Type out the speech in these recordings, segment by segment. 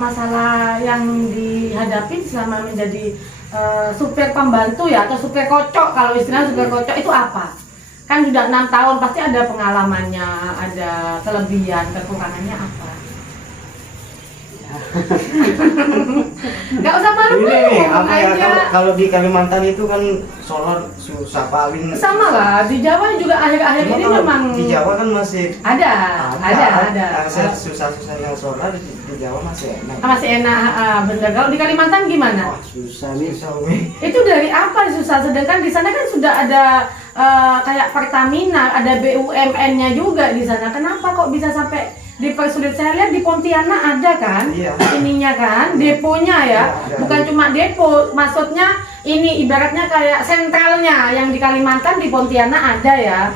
Masalah yang dihadapi selama menjadi supir pembantu ya, atau supir kocok, kalau istilahnya supir kocok itu apa? Kan sudah 6 tahun, pasti ada pengalamannya, ada kelebihan, kekurangannya apa? Nggak usah malu-malu, apa ya, kalau di Kalimantan itu kan solar susah paling sama lah, di Jawa juga akhir-akhir ini memang di Jawa kan masih ada. Susah-susahnya solar di Jawa masih enak. Masih enak, bener. Kalau di Kalimantan gimana? Susah nih. Itu dari apa susah? Sedangkan di sana kan sudah ada kayak Pertamina, ada BUMN-nya juga di sana. Kenapa kok bisa sampai dipersulit? Saya lihat di Pontianak ada kan, ininya kan, deponya ya, bukan cuma depo, maksudnya ini ibaratnya kayak sentralnya yang di Kalimantan, di Pontianak ada ya.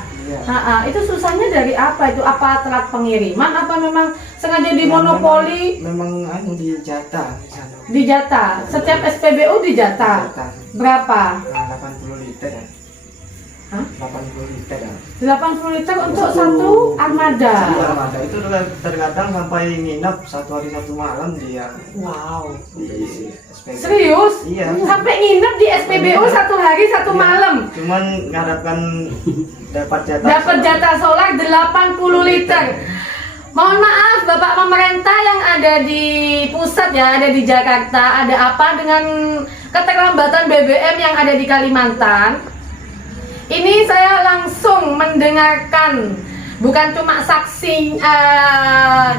Itu susahnya dari apa itu? Apa telat pengiriman? Apa memang sengaja dimonopoli? Memang dijatah. Dijatah. Setiap SPBU dijatah. Berapa? 80 liter ya. 80 liter ya. 80 liter untuk satu armada. Armada itu terkadang sampai nginep 1 hari 1 malam dia. Wow. Di SPBU. Serius? Iya. Sampai nginep di SPBU 1 hari 1 malam. Cuman ngarapkan dapat jatah solar 80 liter. Mohon maaf Bapak pemerintah yang ada di pusat ya, ada di Jakarta, ada apa dengan keterlambatan BBM yang ada di Kalimantan? Ini saya langsung mendengarkan, bukan cuma saksi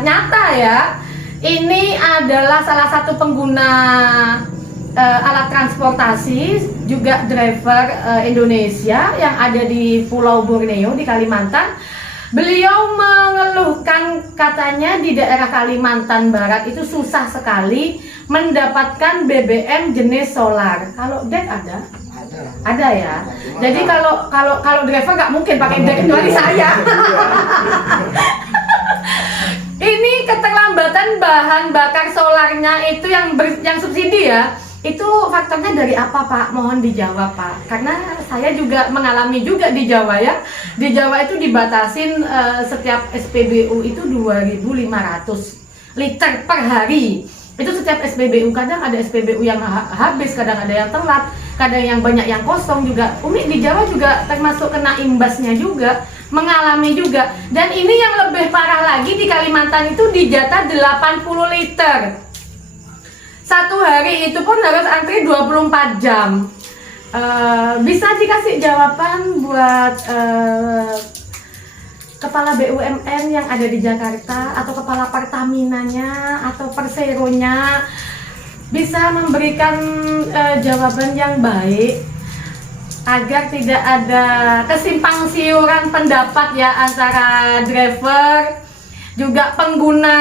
nyata ya. Ini adalah salah satu pengguna alat transportasi, juga driver Indonesia yang ada di Pulau Borneo di Kalimantan. Beliau mengeluhkan katanya di daerah Kalimantan Barat itu susah sekali mendapatkan BBM jenis solar. Kalau DEK ada? Ada ya. Jadi kalau driver nggak mungkin pakai DEK kecuali saya. Ini keterlambatan bahan bakar solarnya itu yang subsidi ya. Itu faktornya dari apa Pak? Mohon dijawab Pak. Karena saya juga mengalami juga di Jawa ya. Di Jawa itu dibatasin setiap SPBU itu 2.500 liter per hari. Itu setiap SPBU, kadang ada SPBU yang habis, kadang ada yang telat, kadang yang banyak yang kosong juga. Umi di Jawa juga termasuk kena imbasnya juga, mengalami juga. Dan ini yang lebih parah lagi di Kalimantan itu dijatah 80 liter. Satu hari itu pun harus antri 24 jam. Bisa dikasih jawaban buat kepala BUMN yang ada di Jakarta, atau kepala Pertaminanya, atau Perseronya, bisa memberikan jawaban yang baik agar tidak ada kesimpang siuran pendapat ya antara driver juga pengguna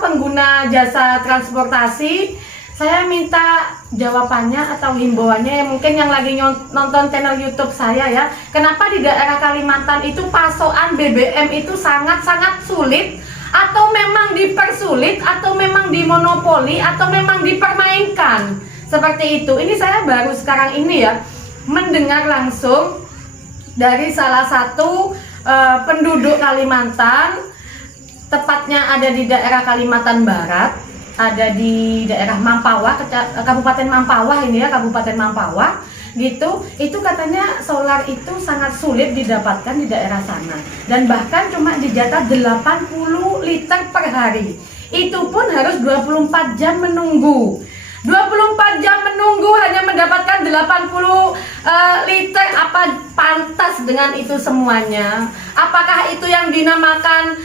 pengguna jasa transportasi. Saya minta jawabannya atau himbauannya, mungkin yang lagi nonton channel YouTube saya ya. Kenapa di daerah Kalimantan itu pasokan BBM itu sangat-sangat sulit, atau memang dipersulit, atau memang dimonopoli, atau memang dipermainkan seperti itu. Ini saya baru sekarang ini ya mendengar langsung dari salah satu penduduk Kalimantan, tepatnya ada di daerah Kalimantan Barat, ada di daerah Mampawah, Kabupaten Mampawah ini ya, Kabupaten Mampawah gitu. Itu katanya solar itu sangat sulit didapatkan di daerah sana, dan bahkan cuma dijatah 80 liter per hari. Itu pun harus 24 jam menunggu. 24 jam menunggu hanya mendapatkan 80 liter. Apa pantas dengan itu semuanya? Apakah itu yang dinamakan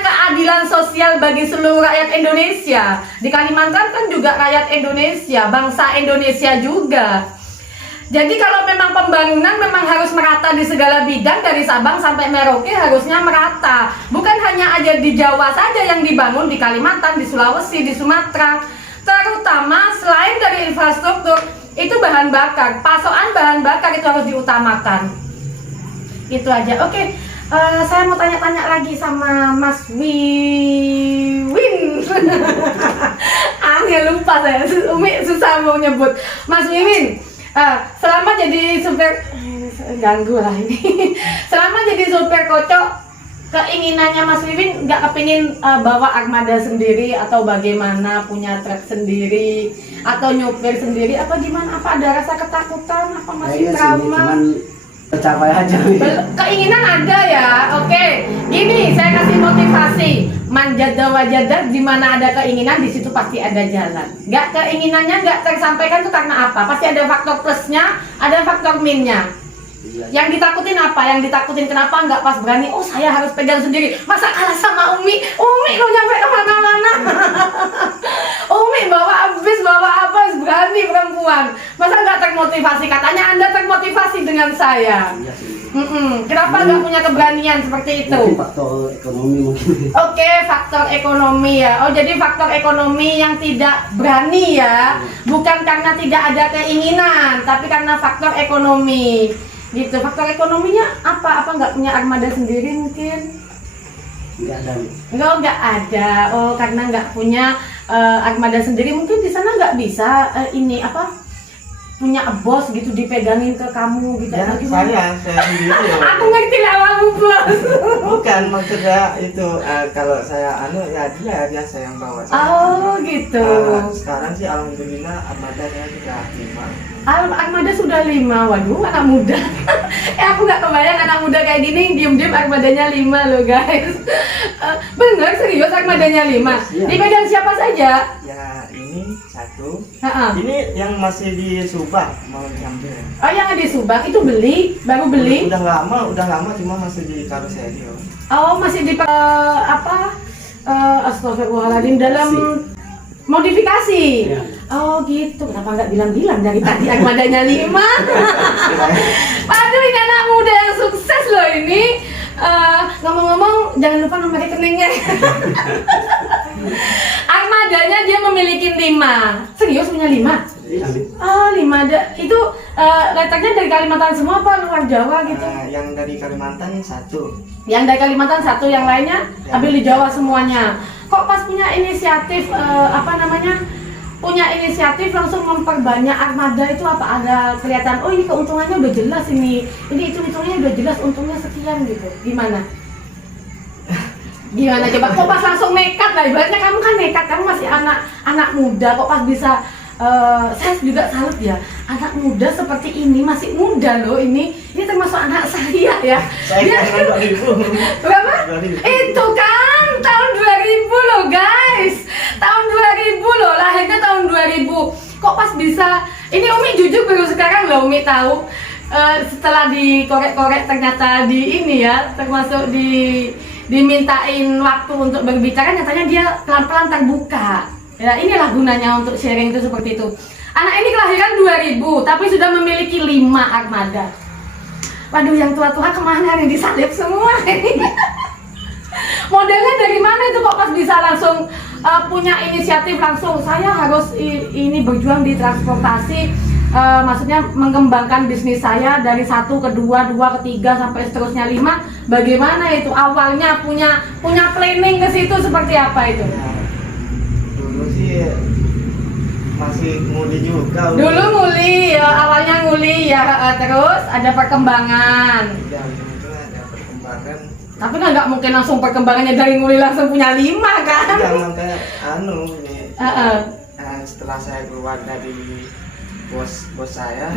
keadilan sosial bagi seluruh rakyat Indonesia? Di Kalimantan kan juga rakyat Indonesia, bangsa Indonesia juga. Jadi kalau memang pembangunan memang harus merata di segala bidang, dari Sabang sampai Merauke harusnya merata. Bukan hanya aja di Jawa saja yang dibangun, di Kalimantan, di Sulawesi, di Sumatera. Terutama selain dari infrastruktur, itu bahan bakar, pasokan bahan bakar itu harus diutamakan. Itu aja. Oke, saya mau tanya-tanya lagi sama Mas Wiwin. Angel lupa saya, Umi susah mau nyebut. Mas Wiwin, selama jadi supir, ganggu lah ini. Selama jadi supir kocok, keinginannya Mas Wiwin nggak kepingin bawa armada sendiri atau bagaimana, punya truk sendiri atau nyopir sendiri apa gimana? Apa ada rasa ketakutan? Apa masih trauma? Cuman tercapai aja. Keinginan ada ya, oke. Gini, saya kasih motivasi. Manjada wajada, di mana ada keinginan di situ pasti ada jalan. Nggak keinginannya nggak tersampaikan itu karena apa? Pasti ada faktor plusnya, ada faktor minusnya. Yang ditakutin apa? Yang ditakutin kenapa nggak pas berani? Oh saya harus pegang sendiri. Masa kalah sama Umi? Umi lo nyampe kemana-mana. Umi bawa habis, bawa apa? Berani perempuan. Masa nggak termotivasi? Katanya Anda termotivasi dengan saya. Iya sih. Kenapa nggak punya keberanian seperti itu? Mungkin faktor ekonomi mungkin. Oke, faktor ekonomi ya. Oh, jadi faktor ekonomi yang tidak berani ya. Bukan karena tidak ada keinginan, tapi karena faktor ekonomi. Gitu. Faktor ekonominya apa? Apa nggak punya armada sendiri mungkin? Nggak ada. Nggak ada. Oh, karena nggak punya armada sendiri mungkin di sana nggak bisa ini apa? Punya bos gitu dipegangin ke kamu gitu. Ya, Atau gimana? saya sendiri ya. Aku ngerti lawanmu bos. Bukan maksudnya itu kalau saya ya dia yang bawa saya. Oh gitu. Sekarang sih alhamdulillah armadanya sudah 5. Armada sudah 5, waduh anak muda. Aku nggak kebayang anak muda kayak gini diem-diem armadanya 5 loh guys. Bener serius armadanya 5. Iya. Dipegang siapa saja? Ya ini 1. Ha-ha. Ini yang masih di Subang mau diambil. Oh yang di Subang itu baru beli. Udah lama cuma masih di karoseri. Oh masih di astagfirullahaladzim dalam modifikasi. Iya. Oh gitu, kenapa nggak bilang-bilang dari tadi armadanya 5? Aduh ini anak muda yang sukses loh ini. Ngomong-ngomong jangan lupa nomor rekeningnya. Armadanya dia memiliki 5. Serius punya 5? Iya. Ah 5 ada. Itu letaknya dari Kalimantan semua apa luar Jawa gitu? Yang dari Kalimantan 1. Yang dari Kalimantan 1, yang lainnya Ya. ambil di Jawa semuanya. Kok pas punya inisiatif punya inisiatif langsung memperbanyak armada itu apa ada kelihatan oh ini keuntungannya udah jelas ini hitung-hitungannya udah jelas untungnya sekian gitu gimana coba kok pas langsung nekat lah ibaratnya kamu kan nekat kamu masih anak muda kok pas bisa saya juga salut ya anak muda seperti ini masih muda loh ini termasuk anak saya ya Saya kan 2000. berapa 2000. itu kan tahun 2000 loh guys tahun 2000 loh lahirnya tahun 2000 kok pas bisa ini Umi jujur baru sekarang loh Umi tahu setelah dikorek-korek ternyata di ini ya termasuk dimintain waktu untuk berbicara nyatanya dia pelan-pelan terbuka ya inilah gunanya untuk sharing itu seperti itu anak ini kelahiran 2000 tapi sudah memiliki 5 armada waduh yang tua-tua kemana nih disalip semua modelnya dari mana itu kok pas bisa langsung punya inisiatif langsung saya harus ini berjuang di transportasi maksudnya mengembangkan bisnis saya dari 1 ke 2, 2 ke 3 sampai seterusnya 5 bagaimana itu awalnya punya planning ke situ seperti apa itu? Dulu sih masih nguli juga. Dulu nguli ya awalnya nguli ya terus ada perkembangan Ya itu ada perkembangan. tapi kan nggak mungkin langsung perkembangannya dari nguli langsung punya 5 kan? Ya makanya ini setelah saya keluar dari bos saya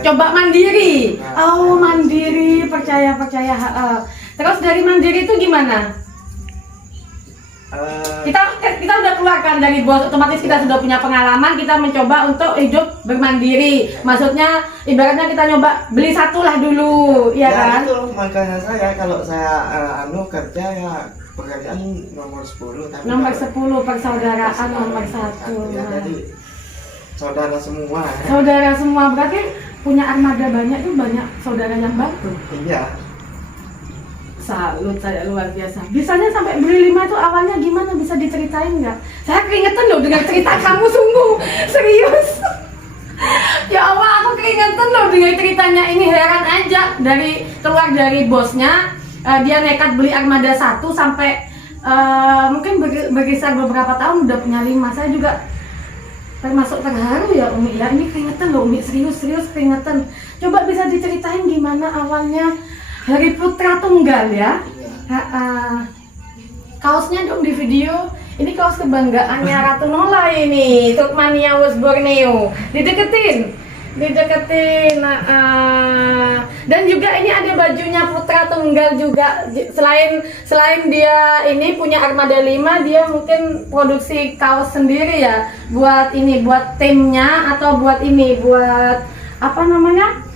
Coba mandiri. Nah, Oh, mandiri, percaya. Terus dari mandiri itu gimana? Kita udah keluarkan dari bos, otomatis kita sudah punya pengalaman, kita mencoba untuk hidup bermandiri. Maksudnya ibaratnya kita nyoba beli satu lah dulu, ya kan? Itu makanya saya kalau saya kerja ya pekerjaan nomor 10 tapi Nomor kalau 10 persaudaraan nomor 1. ya, jadi saudara semua. Saudara semua berarti punya armada banyak itu banyak saudara yang bantu. Iya. Salut saya luar biasa. Bisanya sampai beli 5 itu awalnya gimana bisa diceritain nggak? Saya keringetan loh dengan cerita kamu sungguh serius. Ya Allah aku keringetan loh dengan ceritanya ini heran aja keluar dari bosnya dia nekat beli armada 1 sampai mungkin berkisar beberapa tahun udah punya 5. Saya juga termasuk terharu ya Umi ya ini keringetan loh Umi serius keringetan. Coba bisa diceritain gimana awalnya Hari Putra Tunggal ya? Iya. Kaosnya dong di video. Ini kaos kebanggaannya Ratu Nola ini, Turkmania West Borneo. Dideketin. Dan juga ini ada bajunya Putra Tunggal juga. Selain dia ini punya Armada 5, dia mungkin produksi kaos sendiri ya. Buat timnya atau buat apa namanya?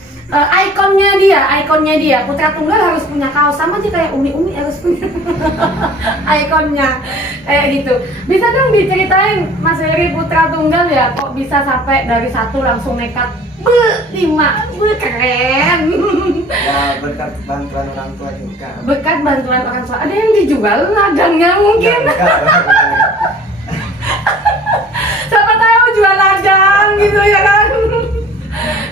Ikonnya dia Putra Tunggal harus punya kaos, sama aja kayak Umi harus punya ikonnya kayak gitu. Bisa dong diceritain Mas Heri Putra Tunggal ya, kok bisa sampai dari 1 langsung nekat 5, keren. Ya berkat bantuan orang tua juga. Berkat bantuan orang tua. Ada yang dijual ladangnya mungkin. Siapa tahu jual ladang gitu ya kan.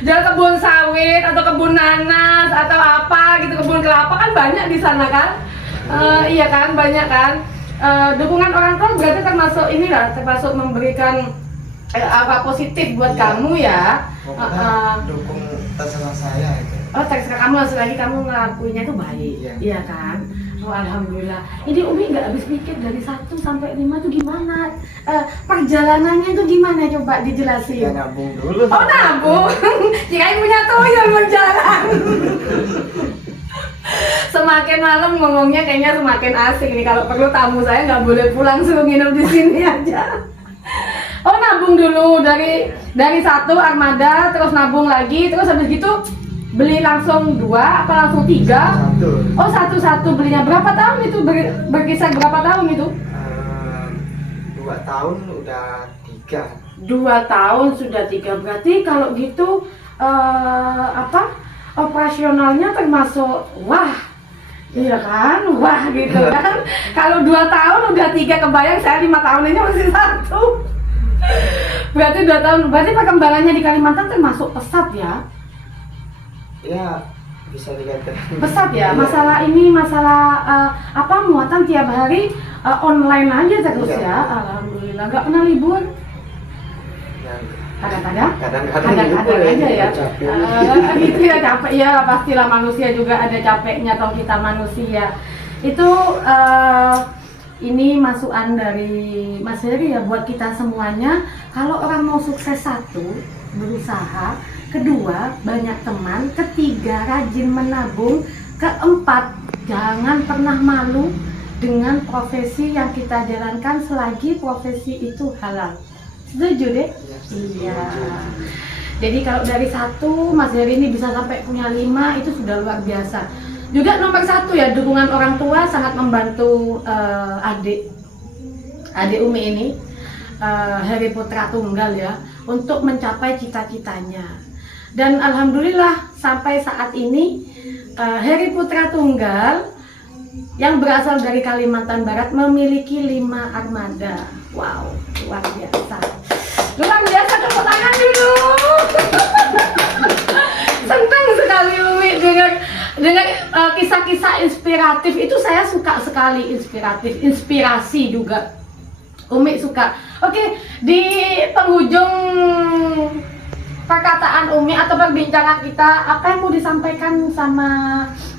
Jual kebun sawit atau kebun nanas atau apa gitu, kebun kelapa kan banyak di sana kan. Iya kan, banyak kan. Dukungan orang tua berarti termasuk memberikan apa positif buat kamu ya. Dukung terserah saya itu. Oh, terserah kamu, selagi kamu ngelakuinnya itu baik. Iya kan. Oh, alhamdulillah. Ini Umi nggak habis pikir dari 1 sampai 5 itu gimana? Perjalanannya itu gimana? Coba dijelasin. Ya nabung dulu. Oh, nabung. Kirain punya tuyul berjalan. Semakin malam ngomongnya kayaknya semakin asik nih. Kalau perlu tamu saya nggak boleh pulang, suruh nginep di sini aja. Oh, nabung dulu dari 1 Armada, terus nabung lagi, terus habis gitu beli langsung 2 apa langsung 3? 1. Oh, satu belinya. Berapa tahun itu? Berkisar berapa tahun itu? 2 tahun udah 3. 2 tahun sudah 3. Berarti kalau gitu operasionalnya termasuk wah. Iya kan? Wah gitu kan. Kalau 2 tahun udah 3, kebayang saya 5 tahun ini masih 1. Berarti 2 tahun. Berarti perkembangannya di Kalimantan termasuk pesat ya? Ya bisa dikatakan Pesat ya. Masalah muatan tiap hari online aja terus ya. Alhamdulillah, nggak pernah libur. Kadang-kadang aja ya. Gitu ya, capek ya, pastilah manusia juga ada capeknya, atau kita manusia. Itu ini masukan dari Mas Heri ya buat kita semuanya. Kalau orang mau sukses, 1 berusaha, 2 banyak teman, 3 rajin menabung, 4 jangan pernah malu dengan profesi yang kita jalankan selagi profesi itu halal. Setuju deh? Iya. Jadi kalau dari 1 Mas Heri ini bisa sampai punya 5, itu sudah luar biasa. Juga nomor 1 ya, dukungan orang tua sangat membantu adik Umi ini, Heri Putra Tunggal ya, untuk mencapai cita-citanya. Dan alhamdulillah sampai saat ini Heri Putra Tunggal yang berasal dari Kalimantan Barat memiliki 5 armada. Wow, luar biasa. Luar biasa, tepuk tangan dulu. Senang sekali Umi dengan kisah-kisah inspiratif itu. Saya suka sekali inspirasi juga. Umi suka. Oke, di penghujung perkataan Umi atau perbincangan kita, apa yang mau disampaikan sama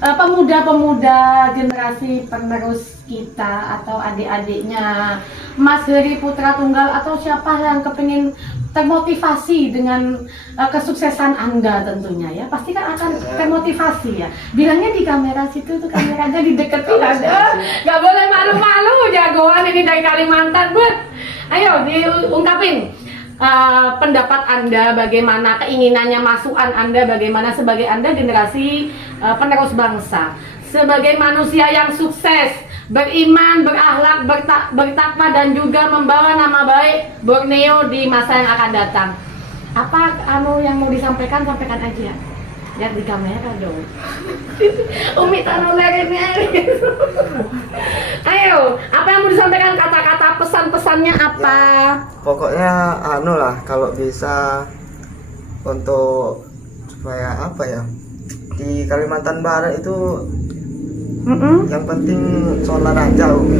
pemuda-pemuda generasi penerus kita atau adik-adiknya Mas Heri Putra Tunggal, atau siapa yang kepingin termotivasi dengan kesuksesan Anda tentunya ya, pasti kan akan termotivasi ya. Bilangnya di kamera situ tuh, kameranya dideketin ada, nggak boleh malu-malu, jagoan ini dari Kalimantan, Bud. Ayo diungkapin pendapat Anda, bagaimana keinginannya, masukan Anda, bagaimana sebagai Anda generasi penerus bangsa, sebagai manusia yang sukses, beriman, berakhlak, bertakwa, dan juga membawa nama baik Borneo di masa yang akan datang. Apa yang mau disampaikan, sampaikan aja. Lihat di kamera dong. Umi taruh lerengnya. Ayo, apa yang mau disampaikan, kata-kata pesan-pesannya apa? Ya, pokoknya kalau bisa untuk supaya di Kalimantan Barat itu yang penting solar aja, Umi.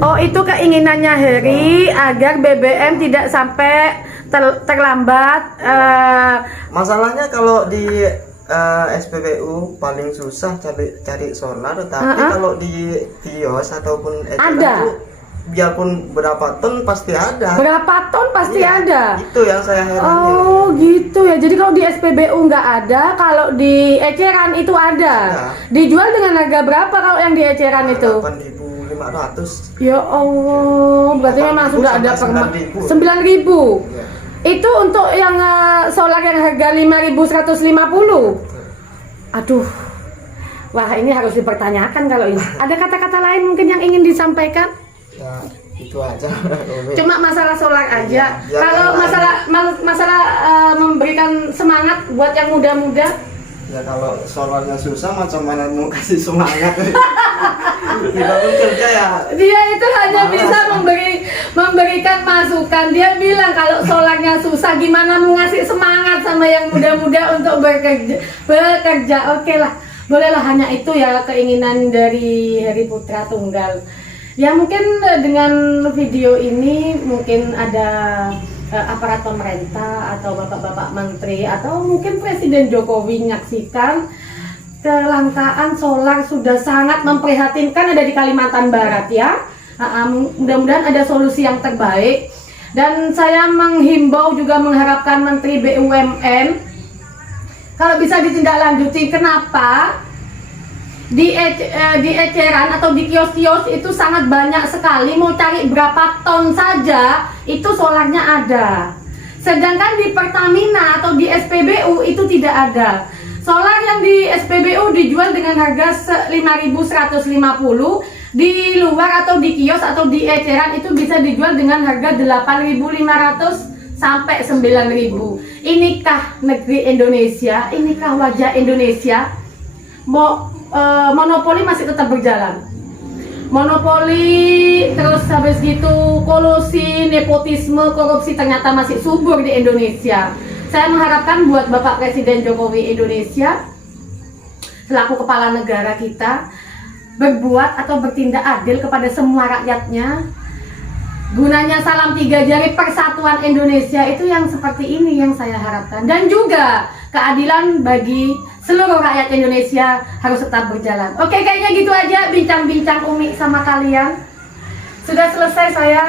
Oh, itu keinginannya Heri agar BBM tidak sampai terlambat. Masalahnya kalau di SPBU paling susah cari solar, tapi kalau di kios ataupun eceran Ada. tuh, biarpun berapa ton pasti ada. Berapa ton pasti Iya, ada. Itu yang saya heranin. Oh gitu ya. Jadi kalau di SPBU nggak ada, kalau di eceran itu ada. Ada. Dijual dengan harga berapa kalau yang di eceran itu? 8.500. Ya Allah, berarti 8.000 memang sudah ada sampai 9.000. 9.000. Ya. Itu untuk yang solar yang harga 5.150. Aduh. Wah, ini harus dipertanyakan kalau ini. Ada kata-kata lain mungkin yang ingin disampaikan? Ya, itu aja. Cuma masalah solar aja. Ya, Kalau yang masalah memberikan semangat buat yang muda-muda, ya kalau solarnya susah macam mana mau kasih semangat. Kita pun kerja ya. dia itu hanya Malas. bisa memberikan masukan. Dia bilang kalau solarnya susah, gimana mau ngasih semangat sama yang muda-muda untuk bekerja. Oke lah, bolehlah, hanya itu ya keinginan dari Heri Putra Tunggal. Ya mungkin dengan video ini mungkin ada aparat pemerintah atau bapak-bapak menteri atau mungkin Presiden Jokowi menyaksikan kelangkaan solar sudah sangat memprihatinkan ada di Kalimantan Barat ya. Mudah-mudahan ada solusi yang terbaik, dan saya menghimbau juga mengharapkan Menteri BUMN kalau bisa ditindaklanjuti. Kenapa? Di eceran atau di kios-kios itu sangat banyak sekali, mau cari berapa ton saja itu solarnya ada. Sedangkan di Pertamina atau di SPBU itu tidak ada. Solar yang di SPBU dijual dengan harga 5.150, di luar atau di kios atau di eceran itu bisa dijual dengan harga 8.500 sampai 9.000. Inikah negeri Indonesia? Inikah wajah Indonesia? Monopoli masih tetap berjalan. Monopoli, terus habis gitu kolusi, nepotisme, korupsi ternyata masih subur di Indonesia. Saya mengharapkan buat Bapak Presiden Jokowi Indonesia selaku kepala negara kita berbuat atau bertindak adil kepada semua rakyatnya. Gunanya salam 3 jari persatuan Indonesia itu yang seperti ini yang saya harapkan, dan juga keadilan bagi seluruh rakyat Indonesia harus tetap berjalan. Oke, kayaknya gitu aja bincang-bincang Umi sama kalian. Sudah selesai saya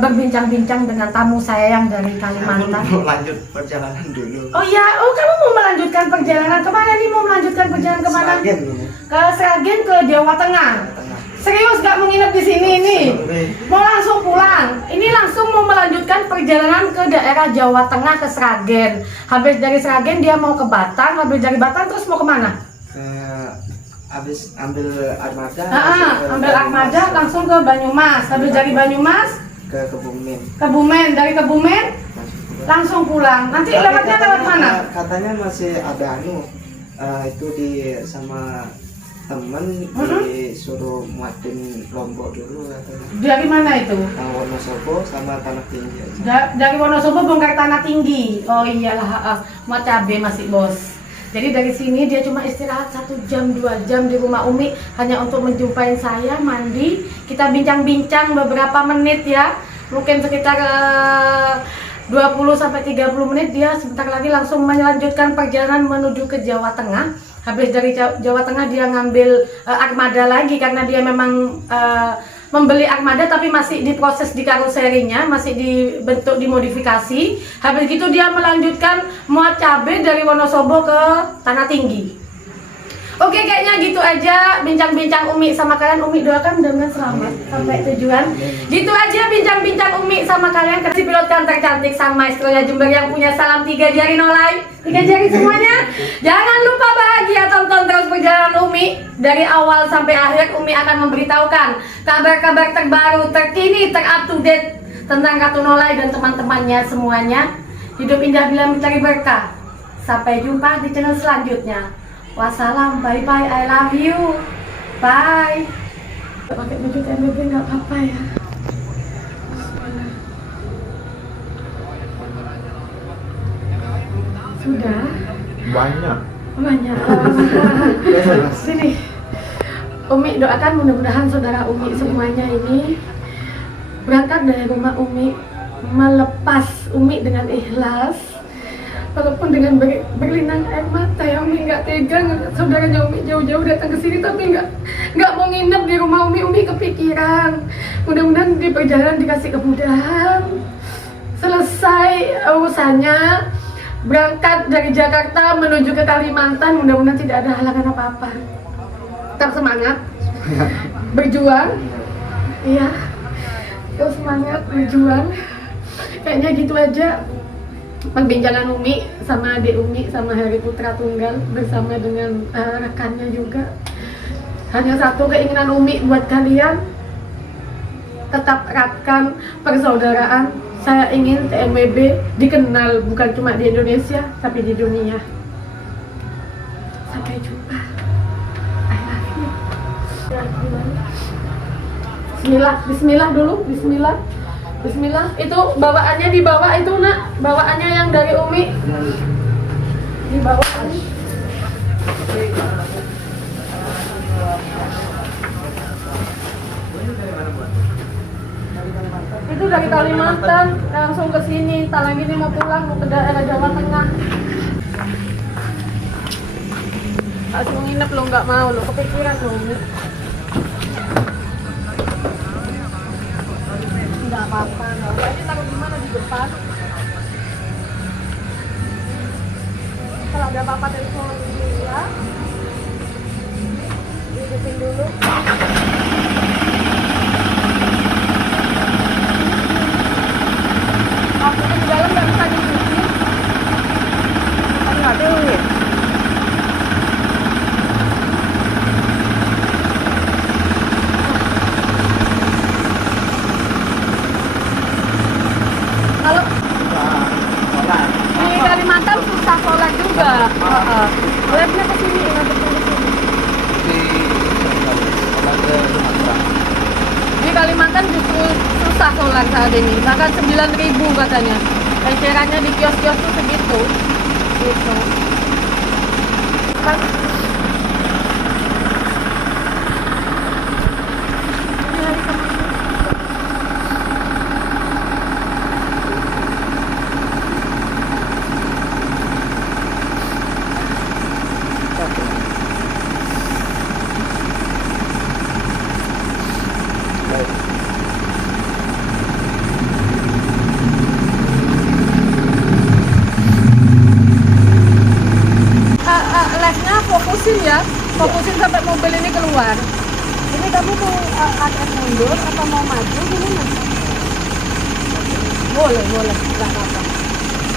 berbincang-bincang dengan tamu saya yang dari Kalimantan. Mau lanjut perjalanan dulu. Oh iya, kamu mau melanjutkan perjalanan kemana nih? Mau melanjutkan perjalanan kemana? Sragen dulu. Ke Sragen, ke Jawa Tengah. Tengah. Serius gak mau nginep di sini ini? Sorry. Mau langsung pulang? Ini langsung mau melanjutkan perjalanan ke daerah Jawa Tengah ke Sragen. Habis dari Sragen dia mau ke Batang, habis dari Batang terus mau kemana? Habis ambil armada. Ambil armada langsung ke Banyumas. Habis dari Banyumas ke Kebumen. Kebumen, dari Kebumen langsung pulang. Nanti Tapi lewatnya lewat mana? Katanya masih ada itu di sama temen disuruh muatin Lombok dulu katanya. Dari mana itu? Wonosobo sama Tanah Tinggi aja. Dari Wonosobo bongkar Tanah Tinggi. Oh iyalah, mau cabe masih bos. Jadi dari sini dia cuma istirahat 1 jam 2 jam di rumah Umi hanya untuk menjumpai saya, mandi, kita bincang-bincang beberapa menit ya, mungkin sekitar 20 sampai 30 menit. Dia sebentar lagi langsung melanjutkan perjalanan menuju ke Jawa Tengah. Habis dari Jawa Tengah dia ngambil armada lagi karena dia memang membeli armada tapi masih diproses di karoserinya, masih dibentuk dimodifikasi. Habis gitu dia melanjutkan muat cabai dari Wonosobo ke Tanah Tinggi. Oke, kayaknya gitu aja bincang-bincang Umi sama kalian. Umi doakan mudah-mudahan selamat sampai tujuan. Gitu aja bincang-bincang Umi sama kalian. Kasih pilot kan tercantik sang maestronya Jember yang punya salam 3 jari nolai. 3 jari semuanya. Jangan lupa bahagia, tonton terus perjalanan Umi dari awal sampai akhir. Umi akan memberitahukan kabar-kabar terbaru, terkini, terup to date tentang Ratu Nolai dan teman-temannya semuanya. Hidup indah bila mencari berkah. Sampai jumpa di channel selanjutnya. Wassalam, bye bye, I love you, bye. Pakai baju TNBB nggak apa-apa ya. Sudah Banyak. Sini, Umi doakan mudah-mudahan saudara Umi semuanya ini berangkat dari rumah Umi melepas Umi dengan ikhlas, Walaupun dengan berlinang air mata ya Umi nggak tega ngeliat saudaranya Umi jauh-jauh datang ke sini, tapi nggak mau nginep di rumah Umi. Umi kepikiran. Mudah-mudahan di perjalanan dikasih kemudahan. Selesai urusannya, berangkat dari Jakarta menuju ke Kalimantan, mudah-mudahan tidak ada halangan apa-apa. Tetap semangat, berjuang, iya, terus semangat berjuang. Kayaknya gitu aja perbincangan Umi sama adik Umi sama Hari Putra Tunggal bersama dengan rekannya juga. Hanya satu keinginan Umi buat kalian, tetap eratkan persaudaraan. Saya ingin TMWB dikenal bukan cuma di Indonesia tapi di dunia. Sampai jumpa. I love you. Bismillah, bismillah dulu, bismillah. Bismillah, itu bawaannya dibawa itu nak, bawaannya yang dari Umi dibawa. Itu dari Kalimantan langsung ke sini, talang ini mau pulang mau ke daerah Jawa Tengah. Kasih nginep lo nggak mau lo, kepikiran lo Umi. Nggak apa-apa, nggak apa-apa. Ini taruh di mana, di depan. Kalau ada apa-apa telepon dulu ya. Hidupin dulu. Aku di dalam nggak bisa dihidupin. Kan nggak tahu ya. Kalau di Kalimantan susah sholat juga. Lihatnya ke sini, nanti ke sini. Di Kalimantan justru susah sholat saat ini. Bahkan 9.000 katanya. Ecerannya di kios-kios tuh segitu. Gitu. Kan ini hari Kamis. Lesnya fokusin ya, fokusin sampai mobil ini keluar. Ini kamu mau agak mundur atau mau maju gimana? Boleh, nggak apa-apa.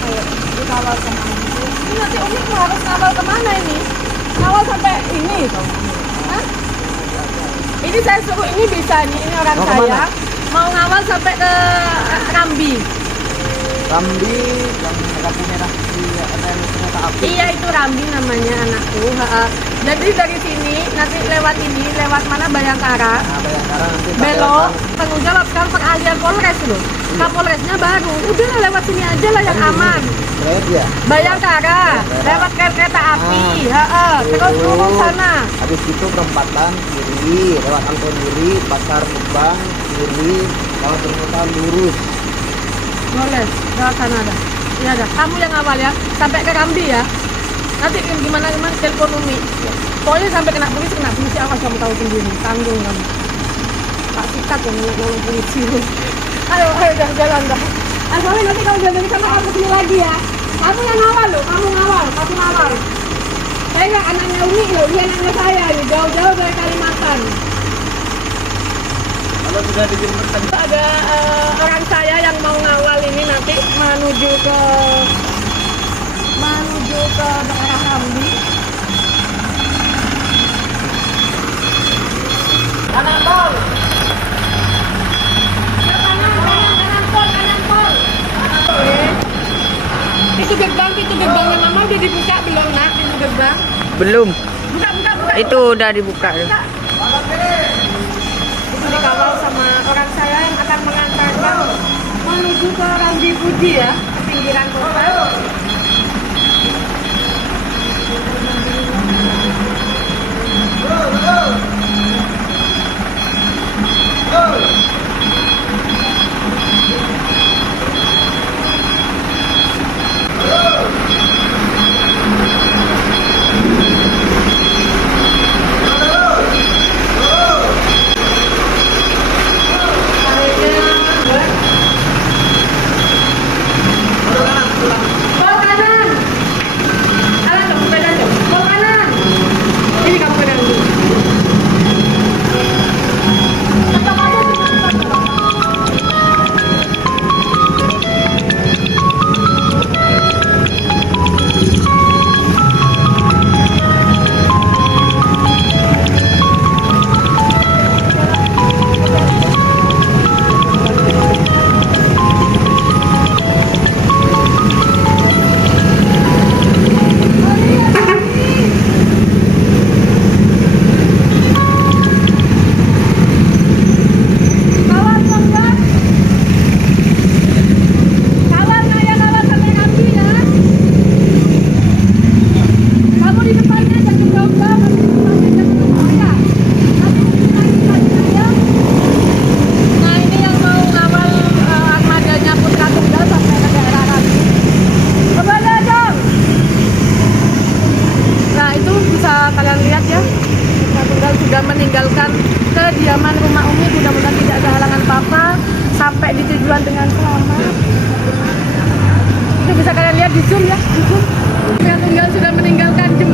Ayo, dikawal sama Umi. Ini nanti Umi harus ngawal kemana ini? Ngawal sampai ini? Hah? Ini saya suruh ini bisa nih, ini orang Mau saya. kemana? Mau ngawal sampai ke Rambi. Rambi yang lampu merah di rel kereta api. Iya itu Rambi namanya anakku. Jadi dari sini nanti lewat ini, lewat mana Bayangkara, Nah, Bayangkara nanti belok, tanggung jawab kan peralihan Polres loh. Kapolresnya baru, udah lah lewat sini aja lah yang aman. Red ya. Bayangkara, lewat kereta api, terus turun sana. Habis itu perempatan kiri, lewat Antoniri, Pasar Kembang, kiri, lewat perempatan lurus. Boleh, lewat sana ada. Iya ada. Kamu yang awal ya, sampai ke Rambi ya. Nanti gimana telepon Umi. Pokoknya sampai kena polisi awas kamu tahu sendiri, tanggung kamu. Tak sikat yang nolong polisi. Ayo jalan dah. Soalnya nanti kalau jalan sama aku kesini lagi ya. Kamu yang ngawal loh, kamu ngawal. Saya nggak anaknya Umi loh, dia anaknya saya nih, jauh-jauh dari Kalimantan. Kalau sudah dijemput Ada orang saya yang mau ngawal ini nanti menuju ke daerah Rambi. Kanan tol. Kanan tol. Oke. Itu gerbangnya Mama udah dibuka belum nak? Itu gerbang. Belum. Buka. Itu udah dibuka. Itu dikawal sama orang saya yang akan mengantarkan menuju ke Rambi Budi ya, ke pinggiran kota. Tunggal sudah meninggalkan kediaman rumah Umi. Mudah-mudahan tidak ada halangan apa-apa sampai di tujuan dengan selamat. Itu bisa kalian lihat di zoom ya, di zoom. Tunggal sudah meninggalkan jembatan